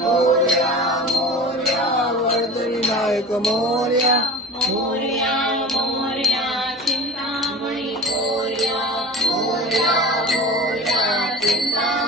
Moria, Moria, Vardhani Nayak Moria, Moria, Moria, Chintamani Moria, Moria, Moria, Chintamani